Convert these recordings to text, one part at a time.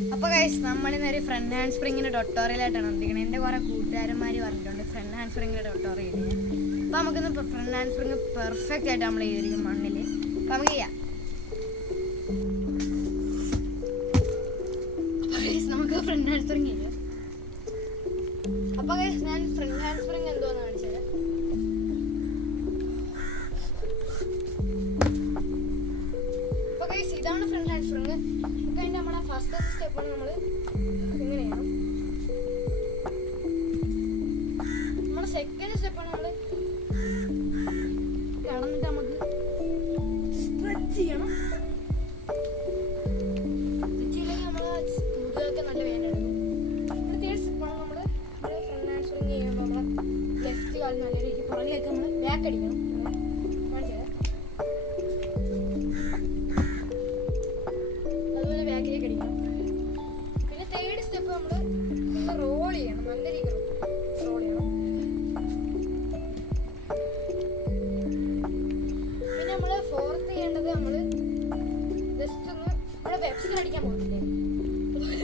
അപ്പോൾ guys നമ്മളിന്നൊരു front hand സ്പ്രിങ്ങിൻ്റെ ട്യൂട്ടോറിയലായിട്ടാണ് വന്നിരിക്കുന്നത്. എൻ്റെ കുറേ കൂട്ടുകാരന്മാർ പറഞ്ഞിട്ടുണ്ട് ഫ്രണ്ട് ഹാൻഡ് സ്പ്രിങ്ങിൻ്റെ ട്യൂട്ടോറിയൽ ചെയ്യാൻ. അപ്പോൾ നമുക്കിന്ന് ഫ്രണ്ട് ഹാൻഡ് സ്പ്രിങ് പെർഫെക്റ്റ് ആയിട്ട് നമ്മൾ ചെയ്തിരിക്കും മണ്ണിൽ. അപ്പോൾ നമുക്ക് ചെയ്യാം. അപ്പോൾ ഗൈസ് നമുക്ക് ഫ്രണ്ട് ഹാൻഡ് സ്പ്രിങ് ചെയ്യാം. അപ്പോൾ ഗൈസ് ഞാൻ ഫ്രണ്ട് ഹാൻഡ് സ്പ്രിങ് എന്തോന്ന് കാണിച്ചത്. അപ്പോൾ ഗൈസ് ഇതാണ് ഫ്രണ്ട് ഹാൻഡ് സ്പ്രിങ്. അപ്പോൾ അതിൻ്റെ നമ്മളെ ഫസ്റ്റ് സ്റ്റെപ്പാണ് നമ്മൾ ഇങ്ങനെയാണ്. നമ്മുടെ സെക്കൻഡ് സ്റ്റെപ്പാണ് നമ്മൾ കിടന്നിട്ട് നമുക്ക് സ്ട്രെച്ച് ചെയ്യണം. സ്ട്രെച്ച് ചെയ്യണമെങ്കിൽ നമ്മൾ മുതുകൊക്കെ നല്ല വേദനയെടുക്കും. പിന്നെ തേർഡ് സ്റ്റെപ്പാണ് നമ്മൾ ഫ്രണ്ട് ഹാൻഡ് സ്പ്രിങ് ചെയ്യുമ്പോൾ നമ്മൾ ലെഫ്റ്റ് കാലിൽ നല്ല രീതിക്ക് പുറകിലേക്ക് നമ്മൾ ബാക്ക് അടിക്കണം. അതുപോലെ ബാക്കിലേക്ക് അടിക്കണം. പിന്നെ തേർഡ് സ്റ്റെപ്പ് നമ്മൾ റോൾ ചെയ്യണം, നല്ല രീതിയിൽ റോൾ ചെയ്യണം. പിന്നെ നമ്മൾ ഫോർത്ത് ചെയ്യേണ്ടത് നമ്മൾ ജസ്റ്റ് ഒന്ന് നമ്മുടെ വെബ്സൈറ്റ് അടിക്കാൻ പോകുന്നില്ലേ,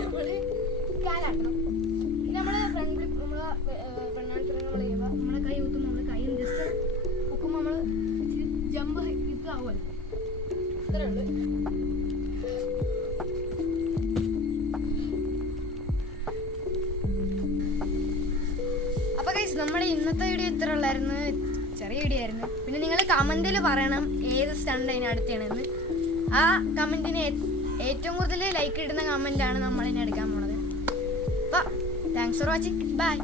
അതുപോലെ നമ്മൾ കാലാക്കണം. പിന്നെ നമ്മൾ ഫ്രണ്ട് ഫ്ലിപ്പ് നമ്മൾ ഫ്രണ്ട് ഹാൻഡ് സ്പ്രിങ് നമ്മൾ ചെയ്യുമ്പോൾ നമ്മുടെ കൈ കുത്തും, നമ്മൾ കൈ ജസ്റ്റ് കുക്കുമ്പോൾ നമ്മൾ ജമ്പ് ഇതാവുമല്ലോ. ഇത്രയേ ഉള്ളൂ. അപ്പോൾ ഗൈസ് നമ്മുടെ ഇന്നത്തെ വീഡിയോ ഇത്ര ഉള്ളായിരുന്നു. ചെറിയ വീഡിയോ ആയിരുന്നു. പിന്നെ നിങ്ങൾ കമൻറ്റിൽ പറയണം ഏത് സ്റ്റണ്ട് അതിന് അടുത്താണെന്ന്. ആ കമൻറ്റിന് ഏറ്റവും കൂടുതൽ ലൈക്ക് ഇടുന്ന കമൻറ്റാണ് നമ്മളിനി എടുക്കാൻ പോണത്. അപ്പോൾ താങ്ക്സ് ഫോർ വാച്ചിങ്. ബൈ.